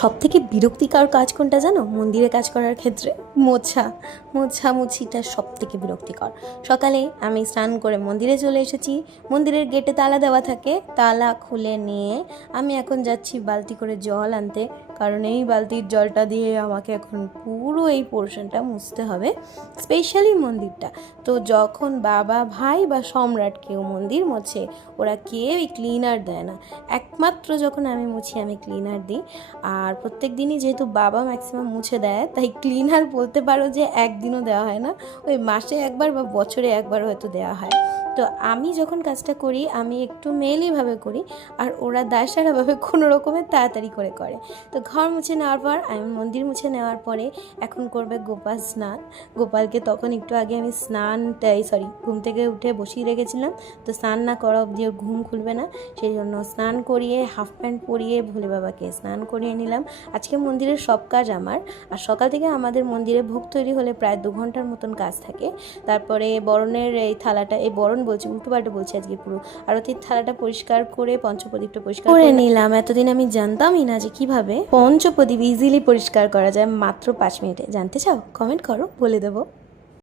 সবথেকে বিরক্তিকর কাজ কোনটা জানো? মন্দিরে কাজ করার ক্ষেত্রে মোছামুছিটা সবথেকে বিরক্তিকর। সকালে আমি স্নান করে মন্দিরে চলে এসেছি। মন্দিরের গেটে তালা দেওয়া থাকে, তালা খুলে নিয়ে আমি এখন যাচ্ছি বালতি করে জল আনতে, কারণ এই বালতির জলটা দিয়ে আমাকে এখন পুরো এই পোর্শনটা মুছতে হবে, স্পেশালি মন্দিরটা। তো যখন বাবা, ভাই বা সম্রাট কেউ মন্দির মোছে, ওরা কেউই ক্লিনার দেয় না। একমাত্র যখন আমি মুছি আমি ক্লিনার দিই। আর প্রত্যেক দিনই যেহেতু বাবা ম্যাক্সিমাম মুছে দেয়, তাই ক্লিনার বলতে পারো যে একদিনও দেওয়া হয় না, ওই মাসে একবার বা বছরে একবার হয়তো দেওয়া হয়। তো আমি যখন কাজটা করি আমি একটু মেয়েলিভাবে করি, আর ওরা দায়সারাভাবে কোনো রকমের তাড়াতাড়ি করে করে। তো ঘর মুছে নেওয়ার পর আমি মন্দির মুছে নেওয়ার পরে এখন করবে গোপাল স্নান। গোপালকে তখন একটু আগে আমি ঘুম থেকে উঠে বসিয়ে রেখেছিলাম, তো স্নান না করা অবধি ওর ঘুম খুলবে না, সেই জন্য স্নান করিয়ে হাফ প্যান্ট পরিয়ে ভোলে বাবাকে স্নান করিয়ে নিলাম। আজকে মন্দিরের সব কাজ আমার, আর সকাল থেকে আমাদের মন্দিরে ভোগ তৈরি হলে প্রায় 2 ঘন্টার মতন কাজ থাকে। তারপরে বরণের এই থালাটা, এই বরণ বলছি, উল্টোপাল্টা বলছি আজকে পুরো, আরতির থালাটা পরিষ্কার করে পঞ্চপ্রদীপটা পরিষ্কার করে নিলাম। এতদিন আমি জানতামই না যে কিভাবে পঞ্চপ্রদীপ ইজিলি পরিষ্কার করা যায় মাত্র 5 মিনিটে। জানতে চাও? কমেন্ট করো, বলে দেবো।